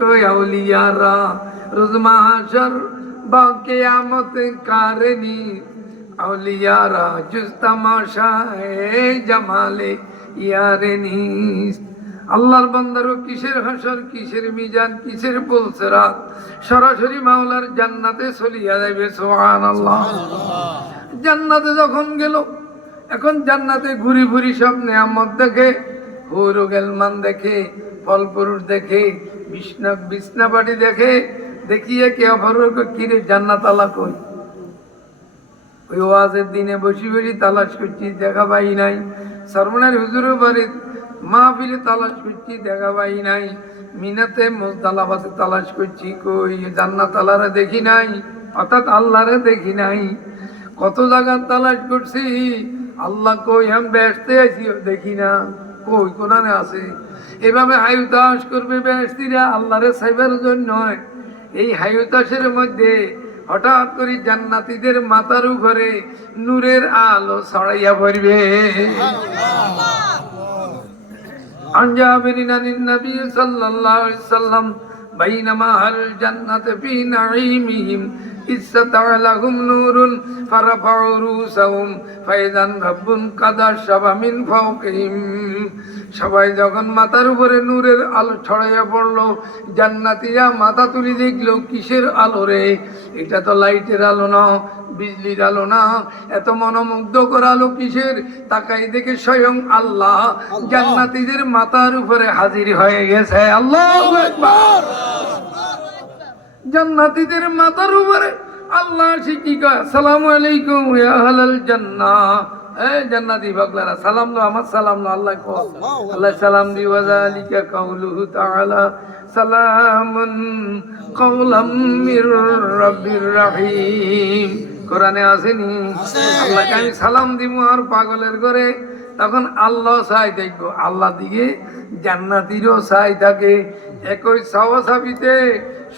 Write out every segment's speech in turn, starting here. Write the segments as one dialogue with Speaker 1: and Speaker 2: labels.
Speaker 1: আউলিয়ারা রোজ মাহাশর বা কেয়ামত আউলিয়ারা জামালে ইয়ারেনি আল্লাহর বান্দারও কিসের হাসর, কিসের মিজান, কিসের পুলসরাত? সরাসরি মাওলার জান্নাতে চলিয়া যাইবে আল্লাহ জান্নাতে যখন গেল, এখন জান্নাতে ঘুরি ঘুরি সব নেয়ামত দেখে হৌর গেলমান দেখে ফল পুরুষ দেখে বিষ্ণা বিষ্ণাপাটি দেখে, দেখিয়ে কে অপর কিরে জান্নাত আলা কই? ওই ওয়াজের দিনে বসি বসি তালাশ করছি, দেখা পাই নাই। সর্বনার হুজুরের বাড়ি মাহফিলে তালাশ করছি, দেখা পাই নাই। মিনাতে মোজদালাবাদে তালাশ করছি, কই জান্নাত আলারে দেখি নাই? অর্থাৎ আল্লাহরে দেখি নাই। কত জায়গার তালাশ করছি, আল্লাহ কই, আমি ব্যস্ত আছি, দেখি না। কই? কোরআনে আছে। এভাবে হায়ুতাস করবে বেহস্তিরা আল্লাহরে সাইবার জন্য এই হায়ুতাসের মধ্যে হঠাৎ করে জান্নাতিদের মাথার উপরে নূরের আলো ছড়াইয়া পড়বে। আঞ্জাবিরিনা নবী সাল্লাম, বাইনামা আল জান্নাতে ফি নাঈমিহিম الجنة في نعيمهم إذ سطع لهم نور فرفعوا رؤوسهم فإذا رب قد شب من فوقهم সবাই যখন মাথার উপরে নূরের আলো ছড়াইয়া পড়লো জান্নাতীরা মাথা তুলি দেখলো কিসের আলো রে এটা তো লাইটের আলো না বিজলির আলো না এত মনোমুগ্ধ করা আলো কিসের তাকাই দেখে স্বয়ং আল্লাহ জান্নাতীদের মাথার উপরে হাজির হয়ে গেছে আল্লাহ জান্নাতীদের মাথার উপরে। আল্লাহ শিকি কয়? আসসালামু আলাইকুম আহলাল জান্নাহ। বাগলারা, সালাম সালাম আল্লাহ কো আল্লাহ সালাম দি ওয়া যালিকা কাউলুহু তাআলা, সালামুন কাওলাম মির রাব্বির রহিম। কোরআনে আসেনি? আল্লাহ আমি সালাম দিব আর পাগলের ঘরে। তখন আল্লাহ চাই দেখব, আল্লাহ দিকে জান্নাতিরও চাই থাকে। একই সাবিতে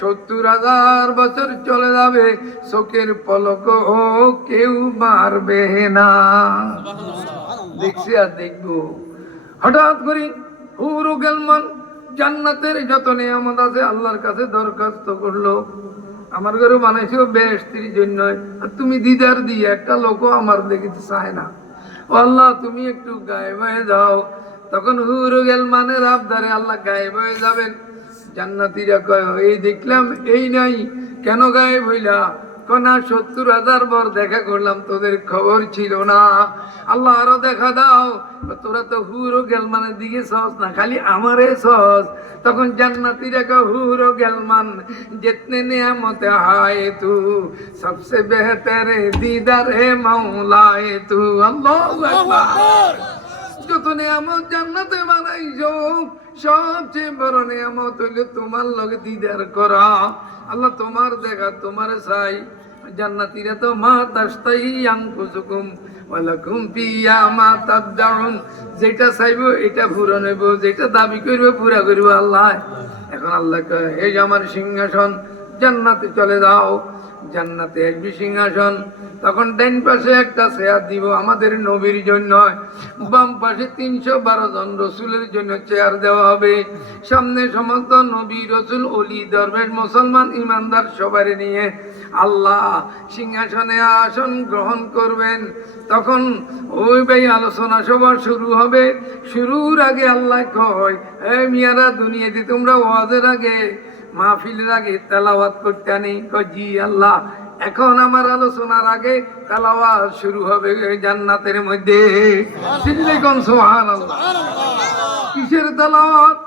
Speaker 1: সত্তর হাজার বছর চলে যাবে চোখের পলক কেউ মারবে না। দেখছি আর দেখব। হঠাৎ করে হুরু গেলমান জান্নাতের যত নিয়ামত আছে আল্লাহর কাছে দরখাস্ত করল। আমার ঘরে বানাইছো বেস্তির জন্য। আর তুমি দিদার দিয়ে একটা লোকও আমার দেখিতে চায় না। ও আল্লাহ, তুমি একটু গায়েব হয়ে যাও। তখন হুরু গেল মানে রাবদারে আল্লাহ গায়েব হয়ে যাবেন। জান্নাতিরা কয়, এই দেখলাম, এই নাই। কেন গায়ে বইলা কনা সত্তর হাজার বর দেখা করলাম, তোদের খবর ছিল না। আল্লাহ আরও দেখা দাও। তোরা তো হুরো গেলমানের দিকে সস না, খালি আমারে সস তখন জান্নাতিরা কো হুরো গেলমান, যেতনে নিয়ামতে হায় তু সবসে বেহতর দিদার হে মাওলা তু। আল্লাহু আকবার। যত নিয়ামত জান্নাতে বানাইছো, সবচেয়ে বড় নিয়ামত হইলে তোমার লগে দিদার করা। আল্লাহ তোমার দেখা, তোমার চাই। জান্নাতীরা তো মা তাস্তাই আনফুসুকুম ওয়ালাকুম ফিয়া মা তাবদাউন যেটা চাইব এটা পূরণ হইব, যেটা দাবি করবে পুরা করব আল্লাহ। এখন আল্লাহ কয় এই আমার সিংহাসন, জান্নাতে চলে যাও। জান্নাতে আসবি সিংহাসন। তখন ডাইন পাশে একটা চেয়ার দিব, আমাদের নবীর জন্য। বাম পাশে তিনশো বারো জন রসুলের জন্য চেয়ার দেওয়া হবে। সামনে সমস্ত নবী, রসুল, অলি ধর্মের মুসলমান, ইমানদার সবাই নিয়ে আল্লাহ সিংহাসনে আসন গ্রহণ করবেন। তখন ওই ভাই আলোচনা সভা শুরু হবে। শুরুর আগে আল্লাহ কয় এই মিয়ারা, দুনিয়াতে তোমরা ওয়াজের আগে মাহফিলের আগে তেলাওয়াত করতে আনি। জি আল্লাহ, এখন আমার আলোচনার আগে তেলাওয়াত শুরু হবে জান্নাতের মধ্যে। সুবহানাল্লাহ। কিসের তেলাওয়াত?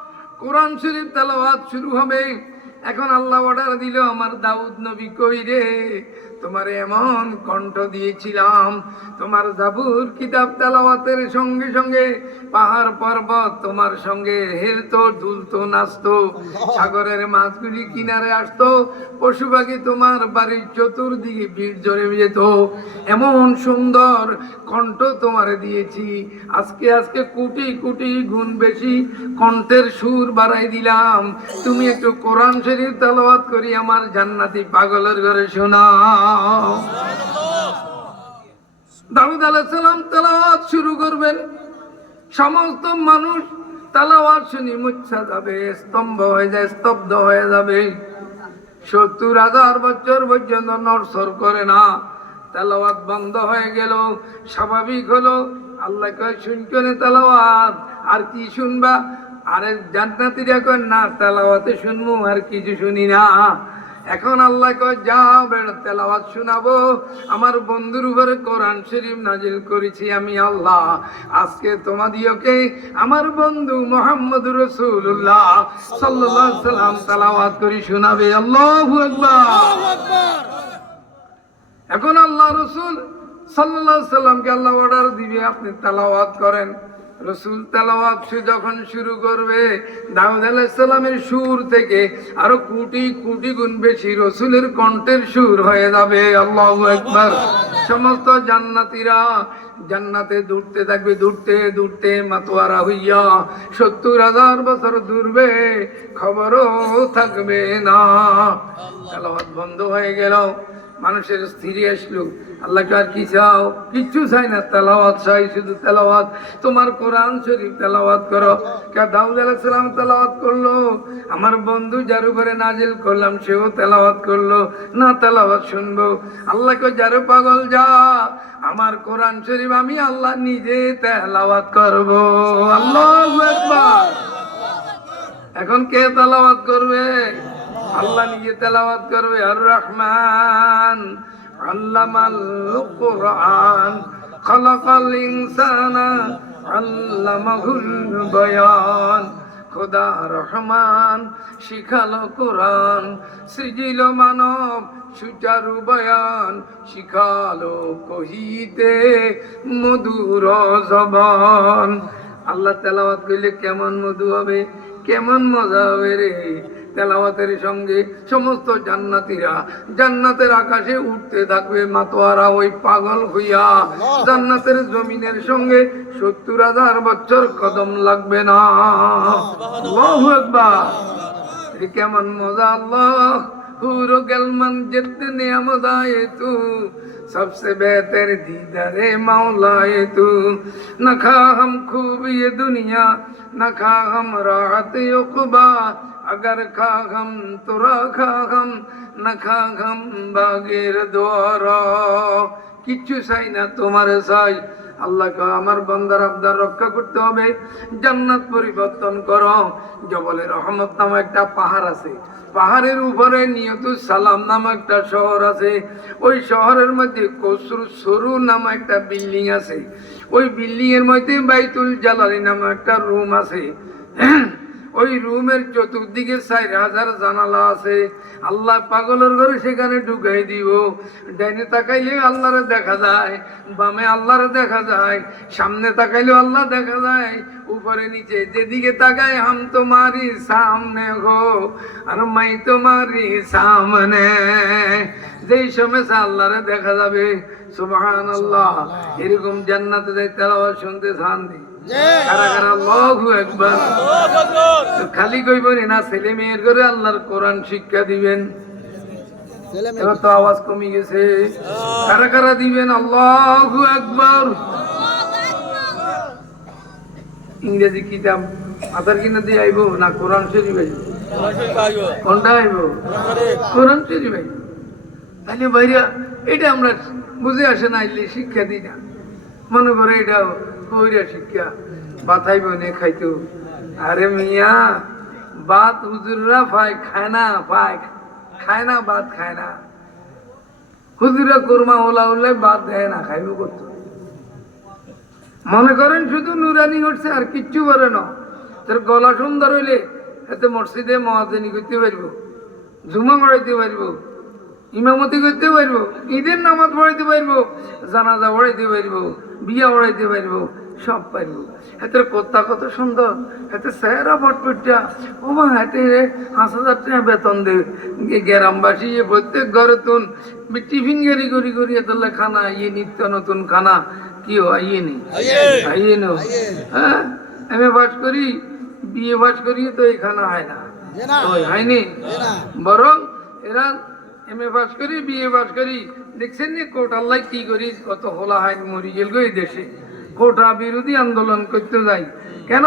Speaker 1: কোরআন শরীফ তেলাওয়াত শুরু হবে। এখন আল্লাহ অর্ডার দিল আমার দাউদ নবী কই রে? তোমার এমন কণ্ঠ দিয়েছিলাম তোমার জাবুর কিতাব তেলাওয়াতের সঙ্গে সঙ্গে পাহাড় পর্বত তোমার সঙ্গে হেলতো দুলতো নাচতো সাগরের মাছগুলি কিনারে আসতো পশু পাখি তোমার বাড়ির চতুর্দিকে ভিড় জড়ে যেত। এমন সুন্দর কণ্ঠ তোমারে দিয়েছি আজকে আজকে কোটি কোটি গুণ বেশি কণ্ঠের সুর বাড়াই দিলাম। তুমি একটু কোরআন শরীফ তেলাওয়াত করি, আমার জান্নাতি পাগলের ঘরে শোনাও দাউদ আলাইসালাম তেলাওয়াত শুরু করবেন। সমস্ত মানুষ তালাওয়াত শুনি মুচ্ছা যাবে, স্তম্ভ হয়ে যায়, স্তব্ধ হয়ে যাবে। সত্তর হাজার বছর পর্যন্ত নড়সর করে না। তেলাওয়াত বন্ধ হয়ে গেল, স্বাভাবিক হলো। আল্লাহ কয় শুনকনে তেলাওয়াত? আর কি শুনবা? আরে জান্নাতিরা কয় না তেলাওয়াতে শুনব আর কিছু শুনি না। এখন আল্লাহ কয় যা বেড়া তেলাওয়াত শোনাবো। আমার বন্ধুর উপরে কোরআন শরীফ নাজিল করেছি আমি আল্লাহ। আজকে তোমাদিওকে আমার বন্ধু মোহাম্মদ রসুল্লাহ সাল্লাহ সাল্লাম তেলাওয়াত করি শোনাবে। আল্লাহ এখন আল্লাহ রসুল সাল্লাহ সাল্লামকে আল্লাহ অর্ডার দিবে আপনি তেলাওয়াত করেন। রসুল তেলাওয়াত সে যখন শুরু করবে, দাউদ আলাইসাল্লামের সুর থেকে আরও কোটি কোটি গুণ বেশি রসুলের কণ্ঠের সুর হয়ে যাবে। আল্লাহ একবার সমস্ত জান্নাতীরা জান্নাতে দূরতে থাকবে দূরতে দূরতে মাতোয়ারা হইয়া সত্তর হাজার বছর দূরবে, খবরও থাকবে না। তেলাওয়াত বন্ধ হয়ে গেল। মানুষের স্থিরে আসলো আল্লাহকে আর কি চাও? কিচ্ছু চাই না, তেলাওয়াত চাই, শুধু তেলাওয়াত। তোমার কোরআন শরীফ তেলাওয়াত করো। কে দাউদ আলাইসালাম তেলাওয়াত করল, আমার বন্ধু যার উপরে নাজিল করলাম, সেও তেলাওয়াত করল, না তেলাওয়াত শুনব। আল্লাহকে যারো পাগল যা, আমার কোরআন শরীফ আমি আল্লাহ নিজে তেলাওয়াত করব। আল্লাহ এখন কে তেলাওয়াত করবে? আল্লাহ নিজে তেলাওয়াত করবে আর রহমান আল্লামাল কোরআন খলাকাল ইনসানা। আল্লামাহুল বয়ান। খোদা রহমান, শিখালো কোরআন। সৃজিল মানব, সুচারু বয়ান। শিখালো কহিতে মধুর জবান। আল্লাহ তেলাওয়াত করলে কেমন মধু হবে, কেমন মজা হবে রে। তেলাওয়াতের সঙ্গে সমস্ত জান্নাতীরা জান্নাতের আকাশে উঠতে থাকবে মাতোয়ারা ওই পাগল হইয়া জান্নাতের জমিনের সঙ্গে সত্তর হাজার বছর কদম লাগবে না আল্লাহু আকবার এ কেমন মজা আল্লাহ হুর গেলমান যেতে নিয়ামত আয়ে তু सबसे बेहतर दीदारे मौला ये तू न खा हम खूब ये दुनिया न खा हम राहत युकबा अगर खा हम तुरा खा हम न खा हम बागेर द्वारा কিচ্ছু চাই না তোমার চাই আল্লাহকে আমার বন্দার আবদার রক্ষা করতে হবে জান্নাত পরিবর্তন করো জবলে রহমত নামে একটা পাহাড় আছে পাহাড়ের উপরে নিয়ত সালাম নামে একটা শহর আছে ওই শহরের মধ্যে কসরু সরু নামে একটা বিল্ডিং আছে ওই বিল্ডিং এর মধ্যে বাইতুল জালালি নামে একটা রুম আছে ওই রুমের চতুর্দিকে চার হাজার জানালা আছে। আল্লাহ পাগলের ঘরে সেখানে ঢুকাই দিব। ডাইনে তাকাইলে আল্লাহরে দেখা যায় বামে আল্লাহরে দেখা যায় সামনে তাকাইলেও আল্লাহ দেখা যায় উপরে নিচে যেদিকে তাকাই হাম তোমারি সামনে গো আর মাই তোমারি সামনে। যেই সময় আল্লাহরে দেখা যাবে সুবহান আল্লাহ এরকম জান্নাতে যাই তেলাওয়াত শুনতে শান দি কারা কারা আল্লাহু একবার খালি কইবেন না ছেলে মেয়ের করে আল্লাহর কোরআন শিক্ষা দিবেন। এবার তো আওয়াজ কমে গেছে। কারা কারা দিবেন? আল্লাহু একবার ইংরেজি কিতাব মাথার কিনা দিয়ে আইব না কোরআন শরীফ আইব? কোনটা আইব? কোরআন শরীফ। আইব। তাহলে ভাইরা এটা আমরা বুঝে আসে না আইলে শিক্ষা দিই না। মনে করে এটা কইরা শিক্ষা, বাথাইব নে খাইতো। আরে মিয়া, বাত হুজুররা পায় খায় না পায় খায় না বাদ খায় না। হুজুরা কোরমা ওলা উল্লাই বাদ দেয় না, খাইব করতো মনে করেন শুধু নুরানি করছে আর কিচ্ছু করে না। তোর গলা সুন্দর হইলে এতে মসজিদে মহাজনী করতে পারব, জুমা পড়াইতে পারব। ইমামতি করতে পারব ঈদের নামাজ পড়াইতে পারব জানাজা পড়াইতে পারব বিয়া পড়াইতে পারব সব পারব। হাতের কত্তা কত সুন্দর হাতে সেরা ফটফটটা ও মা হাতে পাঁচ হাজার টাকা বেতন দে। গ্রামবাসী প্রত্যেক ঘরে তুন টিফিন গাড়ি করি করি এতলা খানা ইয়ে নিত্য নতুন খানা। কি হয় ইয়ে নেই আইয়ে। নো হ্যাঁ? এম এ পাস করি বিয়ে পাস করি তো এই খানা হয় না। হয়নি? বরং এরা এম এ পাস করি বিয়ে পাস করি। দেখছেন নি কোর্ট আল্লাহ কি করি? কত হোলা হয় মরি গেল এই দেশে। কোটা বিরোধী আন্দোলন করতে যাই। কেন?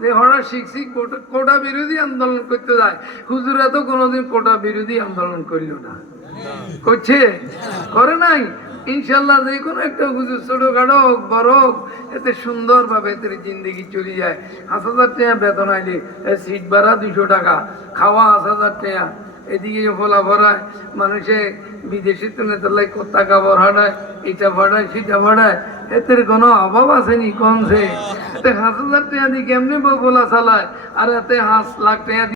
Speaker 1: যে হরা শিখছি, কোটা- বিরোধী আন্দোলন করতে যায়। হুজুরা তো কোনোদিন কোটা বিরোধী আন্দোলন করল না। করছে? করে নাই? ইনশাল্লাহ যে কোনো একটা হুজুর ছোট খাটো হোক, বড় হোক, এতে সুন্দর ভাবে এদের জিন্দগি চলে যায়। হাজার টাকা বেতন আইলে সিট ভাড়া দুশো টাকা, খাওয়া হাজার টাকা। এদিকে ফোলা ভরায়, মানুষে বিদেশি তুলে তোলাই টাকা ভরাড়ায় এটা ভাড়ায় সেটা ভাড়ায় এদের কোনো অভাব আছে নি কমছে এতে হাজার হাজার টাকা দিয়ে কেমনি বলা চালায়? আর এতে হাঁস লাখ টাকা